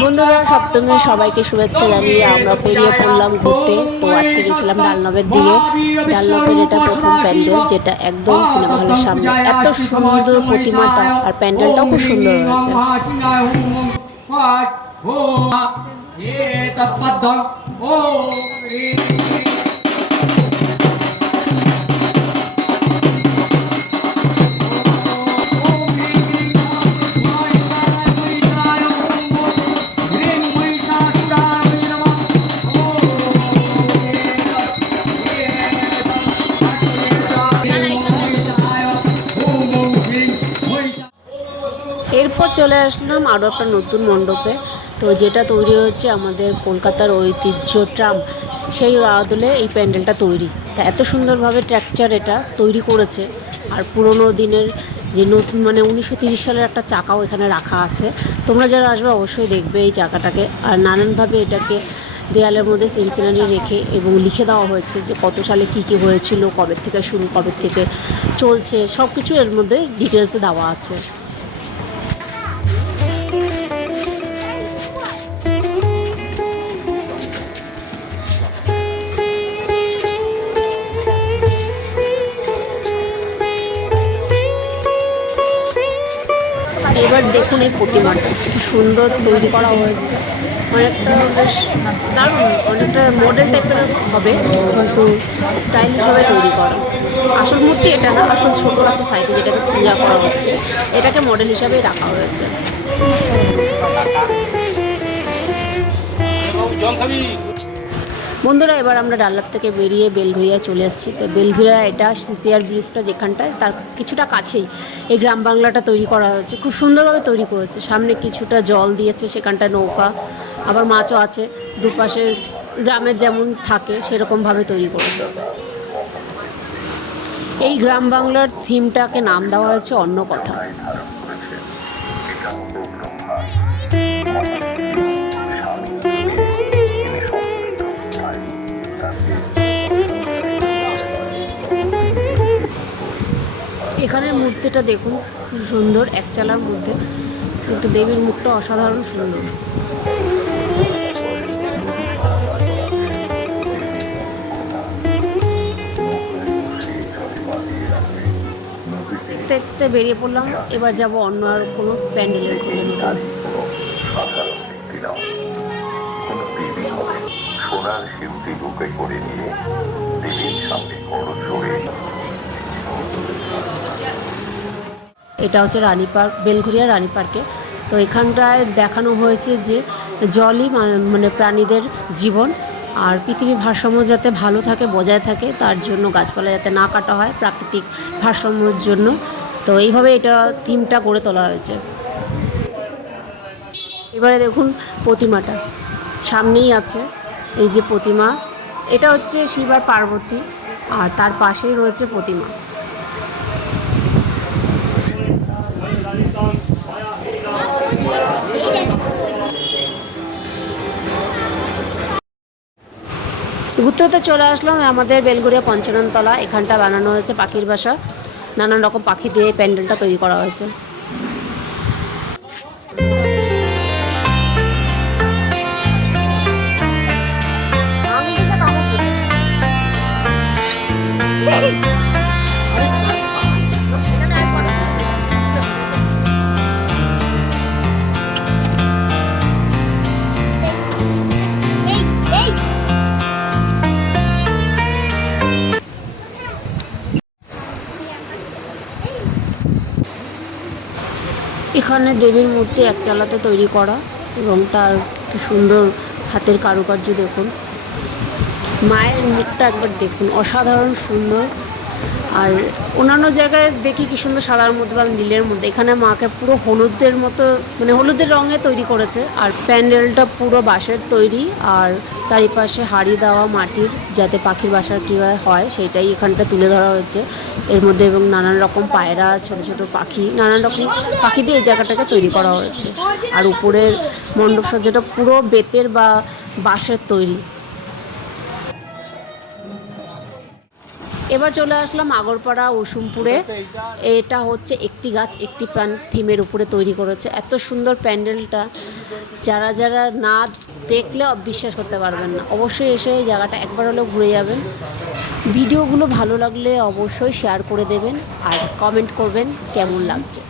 বন্ধুরা, সপ্তমীর সবাইকে শুভেচ্ছা জানিয়ে আমরা বেরিয়ে পড়লাম ঘুরতে। তো আজকে গেছিলাম ডালনবের দিকে। ডালনবের এটা প্রথম প্যান্ডেল, যেটা একদম সিনেমা হলের সামনে। এত সুন্দর প্রতিমাটা, আর প্যান্ডেলটাও খুব সুন্দর হয়েছে। এরপর চলে আসলাম আরও একটা নতুন মণ্ডপে, তো যেটা তৈরি হচ্ছে আমাদের কলকাতার ঐতিহ্য ট্রাম, সেই আদলে এই প্যান্ডেলটা তৈরি। তা এত সুন্দরভাবে স্ট্রাকচার এটা তৈরি করেছে। আর পুরোনো দিনের যে নতুন, মানে 1930 সালের একটা চাকাও এখানে রাখা আছে। তোমরা যারা আসবে অবশ্যই দেখবে এই চাকাটাকে। আর নানানভাবে এটাকে দেয়ালের মধ্যে সিনসিনারি রেখে এবং লিখে দেওয়া হয়েছে যে কত সালে কী কী হয়েছিল, কবে থেকে শুরু, কবে থেকে চলছে, সব কিছু এর মধ্যে ডিটেলসে দেওয়া আছে। এবার দেখুন এই প্রতিমাটা খুব সুন্দর তৈরি করা হয়েছে। অনেকটা বেশ দারুণ, অনেকটা মডেল টাইপের হবে, কিন্তু স্টাইলিশভাবে তৈরি করা। আসল মূর্তি এটা না, আসল ছোটো আছে সাইডে, যেটাকে পূজা করা হচ্ছে, এটাকে মডেল হিসাবেই রাখা হয়েছে। বন্ধুরা, এবার আমরা ডানলপ থেকে বেরিয়ে বেলঘরিয়া চলে আসছি। তো বেলঘরিয়া এটা সিসিআর ব্রিজটা যেখানটায়, তার কিছুটা কাছেই এই গ্রাম বাংলাটা তৈরি করা হয়েছে। খুব সুন্দরভাবে তৈরি করেছে। সামনে কিছুটা জল দিয়েছে, সেখানটায় নৌকা, আবার মাছও আছে। দুপাশে গ্রামের যেমন থাকে সেরকমভাবে তৈরি করেছে। এই গ্রাম বাংলার থিমটাকে নাম দেওয়া হয়েছে অন্য কথা। এখানের মূর্তিটা দেখুন, খুব সুন্দর, একচালার মধ্যে, কিন্তু দেবীর মুখটা অসাধারণ সুন্দর। দেখতে দেখতে বেরিয়ে পড়লাম। এবার যাব অন্য আর কোনো প্যান্ডেলের খোঁজে নিতে। সোনার শিল্পী বুকে করে নিয়ে দেবীর সামনে খরচ হয়ে, এটা হচ্ছে রানী পার্ক, বেলঘরিয়া রানী পার্কে। তো এখানটায় দেখানো হয়েছে যে জলই মানে প্রাণীদের জীবন, আর পৃথিবীর ভারসাম্য যাতে ভালো থাকে, বজায় থাকে, তার জন্য গাছপালা যাতে না কাটা হয়, প্রাকৃতিক ভারসাম্যের জন্য। তো এইভাবে এটা থিমটা গড়ে তোলা হয়েছে। এবারে দেখুন প্রতিমাটা সামনেই আছে। এই যে প্রতিমা, এটা হচ্ছে শিব আর পার্বতী, আর তার পাশেই রয়েছে প্রতিমা। ঘুরতে ঘুরতে চলে আসলাম আমাদের বেলঘরিয়া পঞ্চাননতলা। এখানটা বানানো হয়েছে পাখির বাসা, নানান রকম পাখি দিয়ে এই প্যান্ডেলটা তৈরি করা হয়েছে। এখানে দেবীর মূর্তি একচালাতে তৈরি করা, এবং তার কি সুন্দর হাতের কারুকার্য দেখুন। মায়ের মুখটা একবার দেখুন, অসাধারণ সুন্দর। আর অন্যান্য জায়গায় দেখি কি সুন্দর সাদার মধ্যে বা নীলের মধ্যে, এখানে মাকে পুরো হলুদের মতো, মানে হলুদের রঙে তৈরি করেছে। আর প্যান্ডেলটা পুরো বাঁশের তৈরি, আর চারিপাশে হাড়ি দেওয়া মাটির, যাতে পাখির বাসা কীভাবে হয় সেটাই এখানটা তুলে ধরা হয়েছে এর মধ্যে। এবং নানান রকম পায়রা, ছোট ছোট পাখি, নানান রকম পাখি দিয়ে এই জায়গাটাকে তৈরি করা হয়েছে। আর উপরের মণ্ডপ সজ্জাটা পুরো বেতের বা বাঁশের তৈরি। এবার চলে আসলাম আগরপাড়া উসুমপুরে। এটা হচ্ছে একটি গাছ একটি প্রাণ থিমের উপরে তৈরি করেছে। এত সুন্দর প্যান্ডেলটা, যারা যারা না দেখলে বিশ্বাস করতে পারবেন না। অবশ্যই এসে এই জায়গাটা একবার হলেও ঘুরে যাবেন। ভিডিওগুলো ভালো লাগলে অবশ্যই শেয়ার করে দেবেন আর কমেন্ট করবেন কেমন লাগছে।